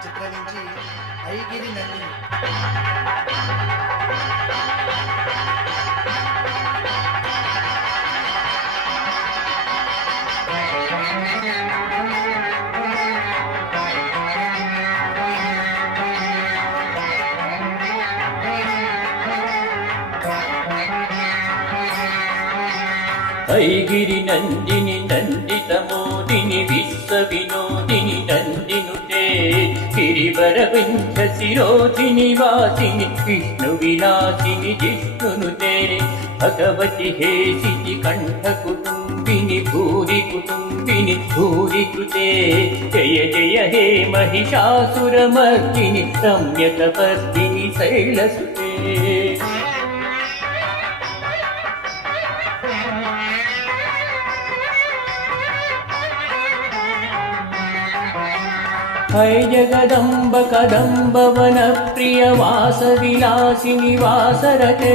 చిత్ర నుంచి ఐగిరి నందిని. ఐగిరి నందిని నందిత మోదిని విశ్వ వినోదిని నందినుతే గిరివర వింధ్య శిరోధిని వాసిని విష్ణు విలాసిని జిష్ణునుతే భగవతి హేసిని కంఠ కుటుంబిని భూరి కుటుంబిని భూరి కృతే జయ జయ హే మహిషాసురమర్దిని రమ్యక పర్దిని శైలసుతే. హై జగదంబ కదంబవన ప్రియ వాస విలాసిని వాసరతే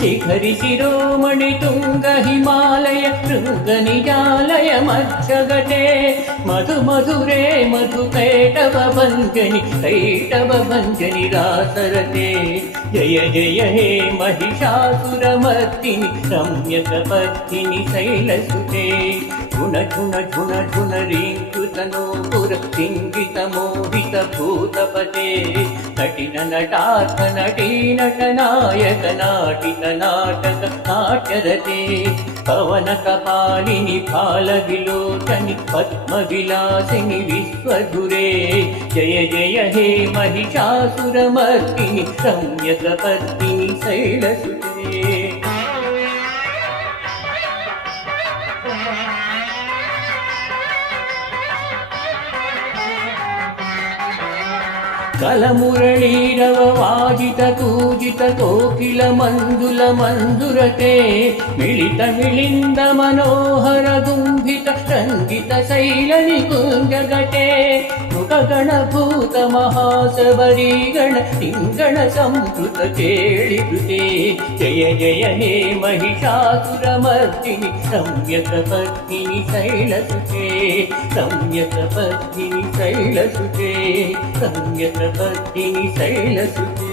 శిఖరి శిరోమణి తుంగ హిమాలయ శృంగ నిజాలయ మధ్యగతే మధు మధురే మధు కైటవ భంజని కైటవ భంజని రాసరతే జయ జయ హే మహిషాసురమర్దిని రమ్యక పత్తిని శైలసుతే ఝున ఝున ఝున ఝున రీంకృతనోపుర సింగిత మోహిత భూతపతే నటిన నటార్థ నటీ నట నాయక నాటిక నాటక నాట్యరతే పవన కపాలిని ఫాల విలోచని పద్మ విలాసిని విశ్వధురే జయ జయ హే మహిషాసురమర్దిని రమ్యక పత్తిని శైలసుతే. కలమురళీరవ వాజిత కూజిత కోకిల మంజుల మంజురతే మిళిత మిళింద మనోహర దుంభిత రంజిత శైల నికుంజగటే ముఖగణ భూత మహాసబరీగణ లింగణ సంస్కృత కేళికృతే జయ జయ హే మహిషాసురమర్దిని రమ్యక పత్తిని శైలసుతే రమ్యక పత్తిని శైలసుతే రమ్యక పత్తిని శైలసుతే.